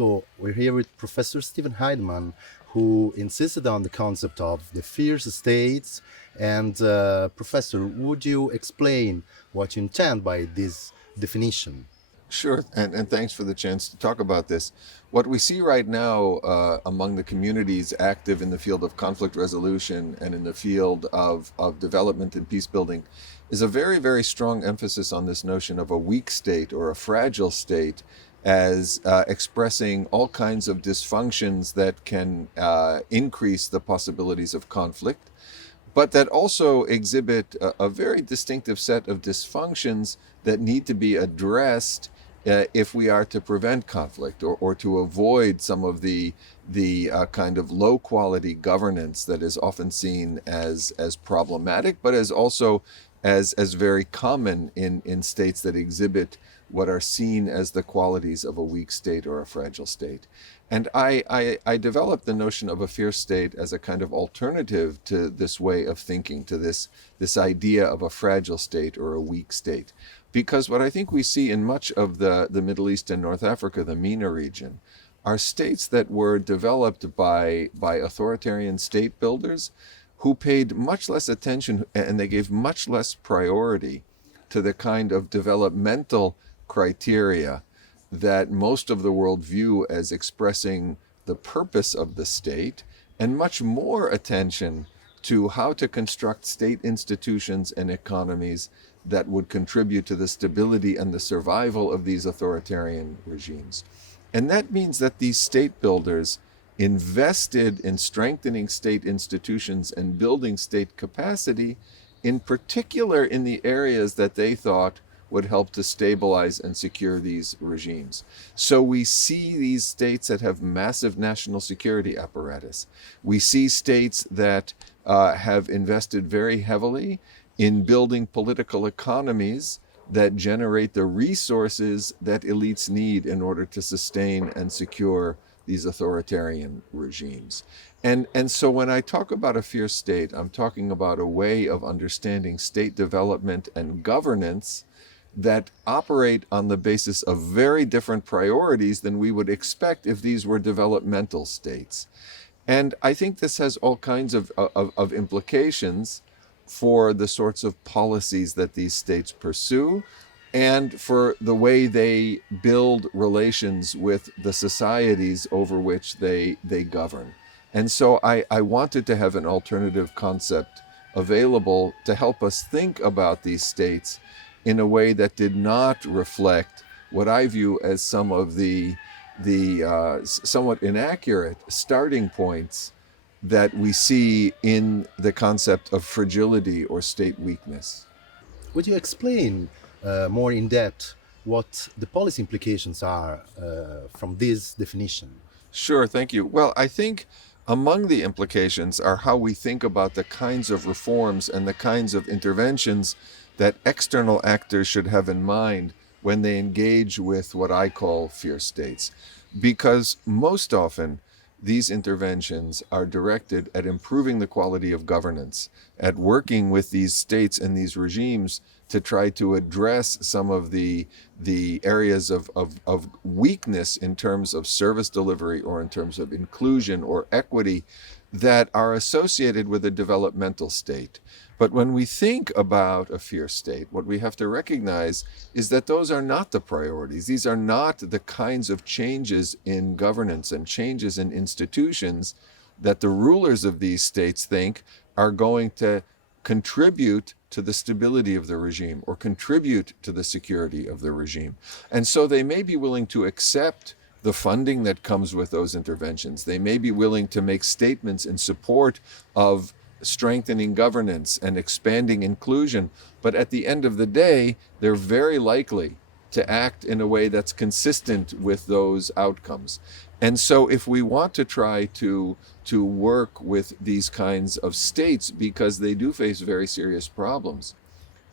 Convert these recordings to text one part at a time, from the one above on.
So we're here with Professor Steven Heydemann, who insisted on the concept of the fierce states. And Professor, would you explain what you intend by this definition? Sure, and thanks for the chance to talk about this. What we see right now among the communities active in the field of conflict resolution and in the field of development and peace building is a very, very strong emphasis on this notion of a weak state or a fragile state as expressing all kinds of dysfunctions that can increase the possibilities of conflict, but that also exhibit a very distinctive set of dysfunctions that need to be addressed if we are to prevent conflict or to avoid some of the kind of low quality governance that is often seen as problematic, but as also as very common in states that exhibit what are seen as the qualities of a weak state or a fragile state. And I developed the notion of a fierce state as a kind of alternative to this way of thinking, to this idea of a fragile state or a weak state. Because what I think we see in much of the Middle East and North Africa, the MENA region, are states that were developed by authoritarian state builders who paid much less attention and they gave much less priority to the kind of developmental criteria that most of the world view as expressing the purpose of the state, and much more attention to how to construct state institutions and economies that would contribute to the stability and the survival of these authoritarian regimes. And that means that these state builders invested in strengthening state institutions and building state capacity, in particular in the areas that they thought would help to stabilize and secure these regimes. So we see these states that have massive national security apparatus. We see states that have invested very heavily in building political economies that generate the resources that elites need in order to sustain and secure these authoritarian regimes. And so when I talk about a fierce state, I'm talking about a way of understanding state development and governance that operate on the basis of very different priorities than we would expect if these were developmental states. And I think this has all kinds of implications for the sorts of policies that these states pursue and for the way they build relations with the societies over which they govern. And so I wanted to have an alternative concept available to help us think about these states in a way that did not reflect what I view as some of the somewhat inaccurate starting points that we see in the concept of fragility or state weakness. Would you explain more in depth what the policy implications are from this definition? Sure, thank you. Well, I think among the implications are how we think about the kinds of reforms and the kinds of interventions that external actors should have in mind when they engage with what I call fierce states. Because most often, these interventions are directed at improving the quality of governance, at working with these states and these regimes to try to address some of the areas of weakness in terms of service delivery or in terms of inclusion or equity that are associated with a developmental state. But when we think about a fierce state, what we have to recognize is that those are not the priorities. These are not the kinds of changes in governance and changes in institutions that the rulers of these states think are going to contribute to the stability of the regime or contribute to the security of the regime. And so they may be willing to accept the funding that comes with those interventions. They may be willing to make statements in support of strengthening governance and expanding inclusion, but at the end of the day, they're very likely to act in a way that's consistent with those outcomes. And so if we want to try to work with these kinds of states, because they do face very serious problems,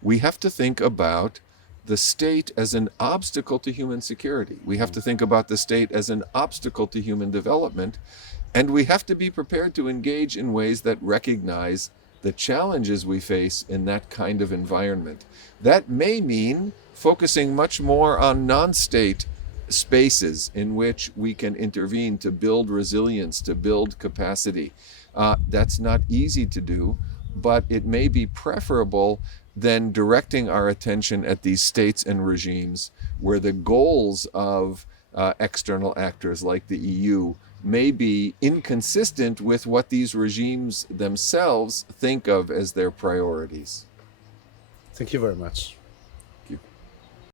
we have to think about the state as an obstacle to human security. We have to think about the state as an obstacle to human development. And we have to be prepared to engage in ways that recognize the challenges we face in that kind of environment. That may mean focusing much more on non-state spaces in which we can intervene to build resilience, to build capacity. That's not easy to do, but it may be preferable than directing our attention at these states and regimes where the goals of external actors like the EU may be inconsistent with what these regimes themselves think of as their priorities. Thank you very much.